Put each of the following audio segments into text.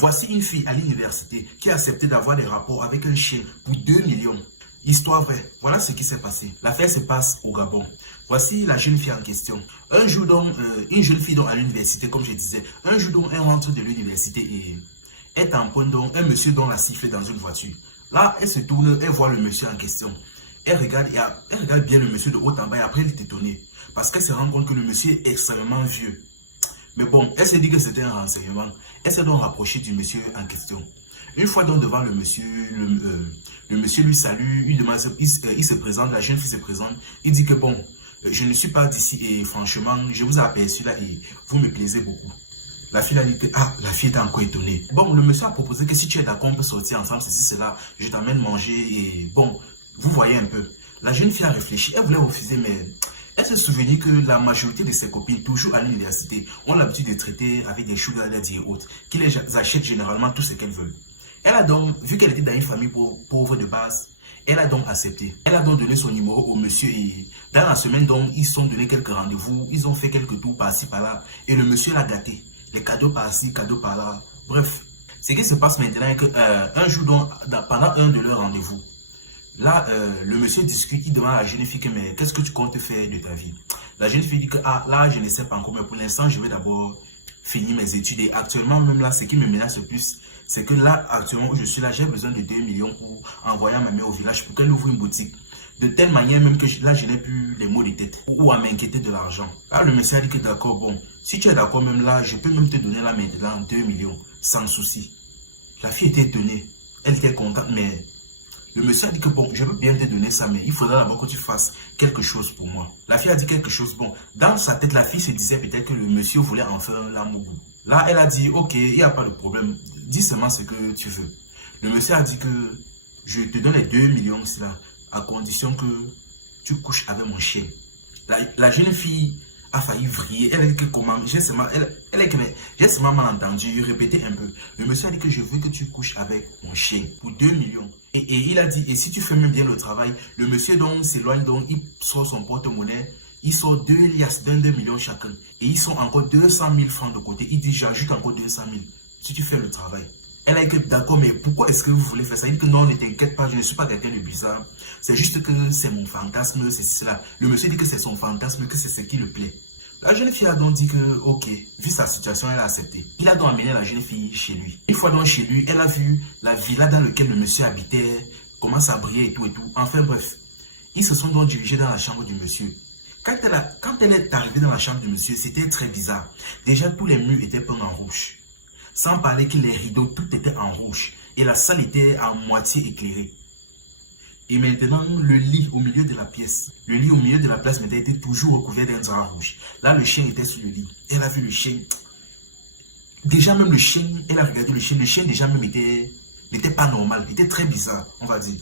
Voici une fille à l'université qui a accepté d'avoir des rapports avec un chien pour 2 millions. Histoire vraie, voilà ce qui s'est passé. L'affaire se passe au Gabon. Voici la jeune fille en question. Un jour donc, une jeune fille donc à l'université, comme je disais, un jour donc elle rentre de l'université et elle tamponne donc un monsieur dont la sifflé dans une voiture. Là, elle se tourne, elle voit le monsieur en question. Elle regarde bien le monsieur de haut en bas et après elle est étonnée. Parce qu'elle se rend compte que le monsieur est extrêmement vieux. Mais bon, elle s'est dit que c'était un renseignement. Elle s'est donc rapprochée du monsieur en question. Une fois donc devant le monsieur, le monsieur lui salue, il se présente, la jeune fille se présente. Il dit que bon, je ne suis pas d'ici et franchement, je vous ai aperçu là et vous me plaisez beaucoup. La fille a dit que, la fille était encore étonnée. Bon, le monsieur a proposé que si tu es d'accord, on peut sortir ensemble, ceci, cela, je t'amène manger et bon, vous voyez un peu. La jeune fille a réfléchi, elle voulait refuser, mais elle se souvenait que la majorité de ses copines, toujours à l'université, ont l'habitude de traiter avec des sugar daddy et autres, qui les achètent généralement tout ce qu'elles veulent. Elle a donc, vu qu'elle était dans une famille pauvre de base, elle a donc accepté. Elle a donc donné son numéro au monsieur et dans la semaine donc, ils se sont donné quelques rendez-vous, ils ont fait quelques tours par-ci par-là et le monsieur l'a gâté. Les cadeaux par-ci, cadeaux par-là, bref. Ce qui se passe maintenant est qu'un jour donc, pendant un de leurs rendez-vous, là, le monsieur discute, il demande à la jeune fille que, mais qu'est-ce que tu comptes faire de ta vie? La jeune fille dit que, là, je ne sais pas encore, mais pour l'instant, je vais d'abord finir mes études. Et actuellement, même là, ce qui me menace le plus, c'est que là, actuellement où je suis là, j'ai besoin de 2 millions pour envoyer ma mère au village pour qu'elle ouvre une boutique. De telle manière même que là, je n'ai plus les mots de tête ou à m'inquiéter de l'argent. Là, le monsieur a dit que d'accord, bon, si tu es d'accord même là, je peux même te donner là maintenant 2 millions, sans souci. La fille était étonnée, elle était contente, mais le monsieur a dit que bon, je veux bien te donner ça, mais il faudra d'abord que tu fasses quelque chose pour moi. La fille a dit quelque chose, bon, dans sa tête, la fille se disait peut-être que le monsieur voulait en faire l'amour. Là, elle a dit, ok, il n'y a pas de problème, dis seulement ce que tu veux. Le monsieur a dit que je te donne les 2 millions, cela, à condition que tu couches avec mon chien. La jeune fille a failli vriller. Elle a dit que comment, j'ai seulement mal entendu, répétez un peu. Le monsieur a dit que je veux que tu couches avec mon chien pour 2 millions. Et il a dit, et si tu fais même bien le travail, le monsieur donc s'éloigne donc, il sort son porte-monnaie, il sort 2 liasses d'un 2 millions chacun. Et ils sont encore 200 000 francs de côté. Il dit, j'ajoute encore 200 000 si tu fais le travail. Elle a dit d'accord, mais pourquoi est-ce que vous voulez faire ça? Il dit que non, ne t'inquiète pas, je ne suis pas quelqu'un de bizarre. C'est juste que c'est mon fantasme, c'est cela. Le monsieur dit que c'est son fantasme, que c'est ce qui le plaît. La jeune fille a donc dit que, ok, vu sa situation, elle a accepté. Il a donc amené la jeune fille chez lui. Une fois donc chez lui, elle a vu la villa dans laquelle le monsieur habitait, commence à briller et tout et tout. Enfin bref, ils se sont donc dirigés dans la chambre du monsieur. Quand elle est arrivée dans la chambre du monsieur, c'était très bizarre. Déjà, tous les murs étaient peints en rouge. Sans parler que les rideaux, tout était en rouge. Et la salle était à moitié éclairée. Et maintenant, le lit au milieu de la pièce. Le lit au milieu de la pièce était toujours recouvert d'un drap rouge. Là, le chien était sur le lit. Elle a vu le chien. Déjà même le chien, elle a regardé le chien. Le chien déjà même n'était pas normal. Il était très bizarre, on va dire.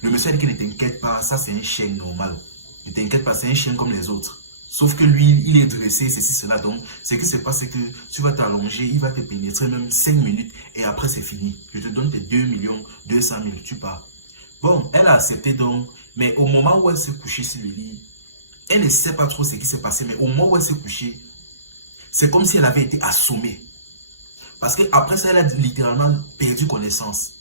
Le monsieur a dit que ne t'inquiète pas, ça c'est un chien normal. Ne t'inquiète pas, c'est un chien comme les autres. Sauf que lui, il est dressé, ceci, cela. Donc, ce qui se passe, c'est que tu vas t'allonger, il va te pénétrer même 5 minutes et après, c'est fini. Je te donne tes 2 millions, 200 000, tu pars. Bon, elle a accepté donc, mais au moment où elle s'est couchée sur le lit, elle ne sait pas trop ce qui s'est passé, mais au moment où elle s'est couchée, c'est comme si elle avait été assommée. Parce qu'après ça, elle a littéralement perdu connaissance.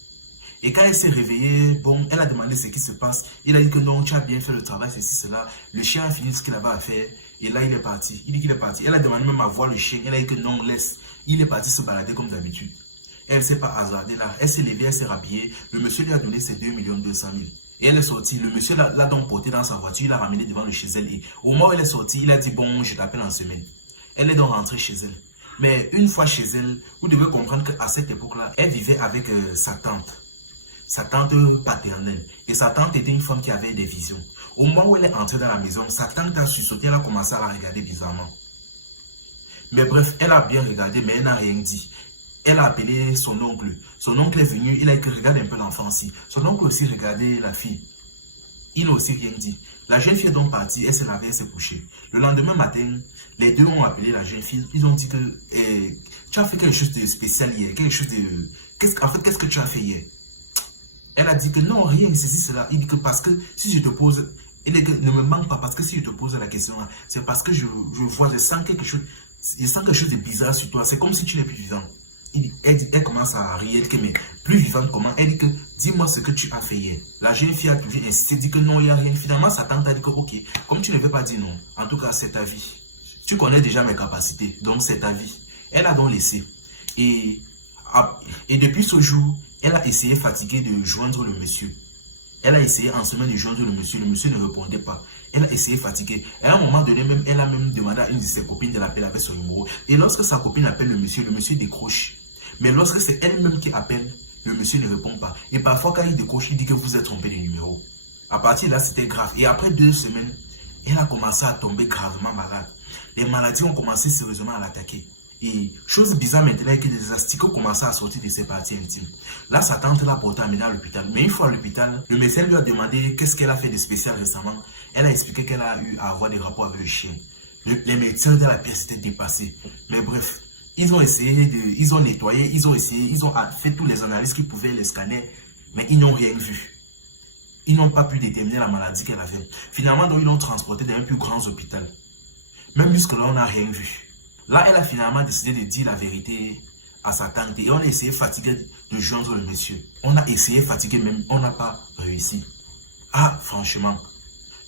Et quand elle s'est réveillée, bon, elle a demandé ce qui se passe. Il a dit que non, tu as bien fait le travail, ceci, cela. Le chien a fini ce qu'il avait à faire. Et là, il est parti. Il dit qu'il est parti. Elle a demandé même à voir le chien. Elle a dit que non, laisse. Il est parti se balader comme d'habitude. Elle ne s'est pas hasardée là. Elle s'est levée, elle s'est rhabillée. Le monsieur lui a donné ses 2 200 000. Et elle est sortie. Le monsieur l'a donc porté dans sa voiture. Il l'a ramené devant le chez elle. Et au moment où elle est sortie, il a dit bon, je t'appelle en semaine. Elle est donc rentrée chez elle. Mais une fois chez elle, vous devez comprendre qu'à cette époque-là, elle vivait avec sa tante paternelle. Et sa tante était une femme qui avait des visions. Au moment où elle est entrée dans la maison, sa tante a sursauté, elle a commencé à la regarder bizarrement. Mais bref, elle a bien regardé, mais elle n'a rien dit. Elle a appelé son oncle. Son oncle est venu, il a dit que regarde un peu l'enfant aussi. Son oncle aussi regardait la fille. Il n'a aussi rien dit. La jeune fille est donc partie, elle s'est lavée, elle s'est couchée. Le lendemain matin, les deux ont appelé la jeune fille. Ils ont dit que tu as fait quelque chose de spécial hier. Quelque chose de... En fait, qu'est-ce que tu as fait hier? Elle a dit que non, rien, ceci, cela. Il dit que parce que si je te pose... Il dit que ne me manque pas parce que si je te pose la question, c'est parce que je vois, je sens quelque chose de bizarre sur toi. C'est comme si tu n'es plus vivant. Elle commence à rire, elle dit que, mais plus vivante comment? Elle dit que, dis-moi ce que tu as fait hier. La jeune fille a toujours insisté, dit que non, il n'y a rien. Finalement, sa tante a dit que, ok, comme tu ne veux pas dire non, en tout cas, c'est ta vie. Tu connais déjà mes capacités, donc c'est ta vie. Elle a donc laissé. Et depuis ce jour, elle a essayé fatiguée de joindre le monsieur. Elle a essayé en semaine de joindre le monsieur ne répondait pas. Elle a essayé fatiguée. Et à un moment donné, même, elle a même demandé à une de ses copines de l'appeler avec son numéro. Et lorsque sa copine appelle le monsieur décroche. Mais lorsque c'est elle-même qui appelle, le monsieur ne répond pas. Et parfois, quand il décroche, il dit que vous êtes trompé de numéro. À partir de là, c'était grave. Et après 2 semaines, elle a commencé à tomber gravement malade. Les maladies ont commencé sérieusement à l'attaquer. Et chose bizarre maintenant est que des asticots commençaient à sortir de ses parties intimes. Là, sa tante l'a porté amener à l'hôpital. Mais une fois à l'hôpital, le médecin lui a demandé qu'est-ce qu'elle a fait de spécial récemment. Elle a expliqué qu'elle a eu à avoir des rapports avec le chien. Les médecins de la pièce étaient dépassés. Mais bref, ils ont essayé ils ont nettoyé, ils ont fait toutes les analyses qu'ils pouvaient, les scanners, mais ils n'ont rien vu. Ils n'ont pas pu déterminer la maladie qu'elle avait. Finalement, donc, ils l'ont transportée dans un plus grand hôpital. Même jusque-là, on n'a rien vu. Là, elle a finalement décidé de dire la vérité à sa tante. Et on a essayé fatigué de joindre le monsieur. On a essayé fatigué même, on n'a pas réussi. Ah, franchement.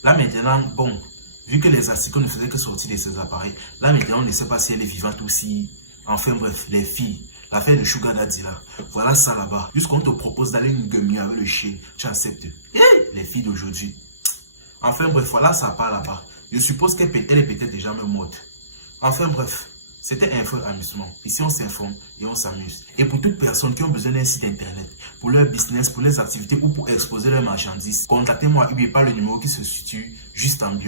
Là maintenant, bon, vu que les asticots ne faisaient que sortir de ces appareils, là maintenant, on ne sait pas si elle est vivante ou si... Enfin bref, les filles, l'affaire de Sugar Daddy là, voilà ça là-bas. Jusqu'on te propose d'aller une demi avec le chien, tu acceptes. Les filles d'aujourd'hui. Enfin bref, voilà ça part là-bas. Je suppose qu'elle est peut-être déjà même morte. Enfin bref, c'était Info Amusement. Ici on s'informe et on s'amuse. Et pour toute personne qui a besoin d'un site internet, pour leur business, pour leurs activités ou pour exposer leurs marchandises, contactez-moi par le numéro qui se situe juste en bio.